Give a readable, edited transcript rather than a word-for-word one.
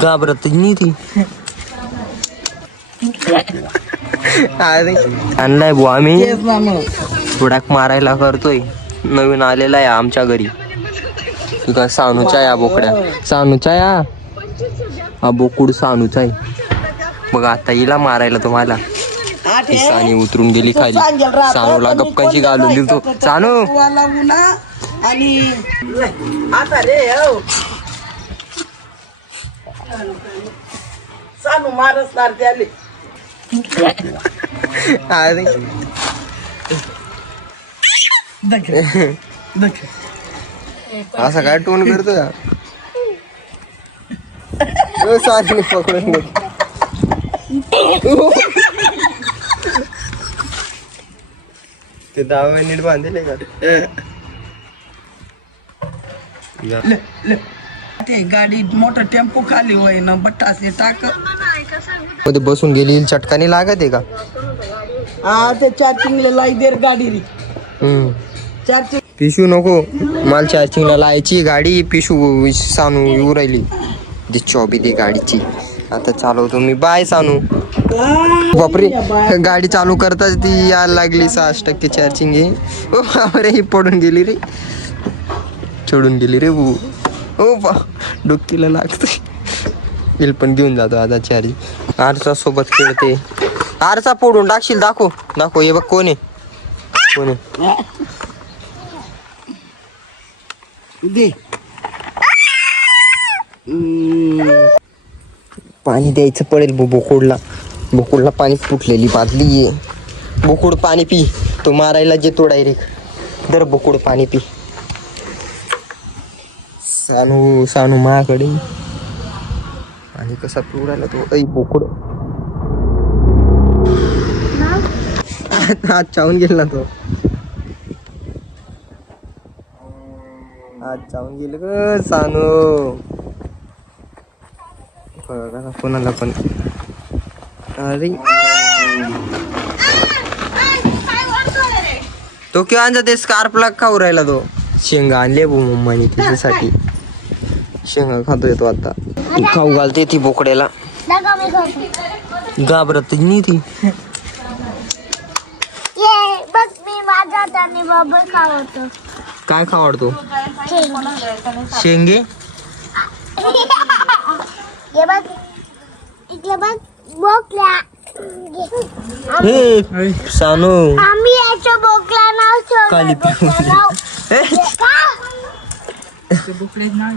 घाबरत नाही ती. आणलाय बुवा आम्ही बुडाक मारायला करतोय. नवीन आलेला आहे आमच्या घरी. तुझा सानूचा या बोकड्या सानूचा या हा बोकुड सानूचा आहे. मग आता हिला मारायला तुम्हाला सानी उतरून गेली खाली. सानूला गपकनशी घालून दिल तो. सानू आणि आता रे सानू मारसणार त्याले. असा काय टोन करतो सानी पकडून ते दावा नीट बांधले का ते गाडी मोठा टेम्पो खाली होय ना बट्टासे टाक मध्ये बसून गेली. चटकानी लागत आहे का? हा ते चार्जिंगला लाई देर गाडी रे. चार्जिंग पिशू नको मला चार्जिंगला लावायची गाडी. पिशू सानू येऊ राहिली. ती चॉबी दे गाडीची. आता चालवतो मी. बाय सानू. बापरे गाडी चालू करताच ती यायला लागली. 6% चार्जिंग आहे. ओ बापरे ही पडून गेली रे. चढून गेली रे भाऊ. ओ बा डोकीला लागतोय. बिल पण घेऊन जातो आता चार्जिंग. आरसा सोबत खेळते. आरसा फोडून टाकशील. दाखव दाखव. हे बघ कोण आहे कोण आहे. दे पाणी द्यायचं पडेल बोकुडला. बोकुडला पाणी फुटलेली बादली आहे. बोकुड पाणी पी. तो मारायला जे तो डायरेक्ट दर बोकुड पाणी पी. सानू सानू माझ्याकडे आणि कसा पिऊ राहिला तो. ऐ बोकुड हात चावून गेला तो. हात चावून गेलं ग सानू. कोणाला पण. अरे तो किंवा आणजा ते स्कार्फला खाऊ राहिला तो. शेंगा आणले बो मम्मानी त्याच्यासाठी. शेंगा खातोय तो आता. खाऊ घालते ती बोकड्याला. घाबरत नाही ती. बघ मी माझ्या हाताने बबल खावतो. काय खावडतो? शेंगे. हे बघ इकडे बघ बोकल्या. हे सानू आम्ही याच्या बोकला नाव काली ठेवलं. पिवळी. बोकड्याचं नाव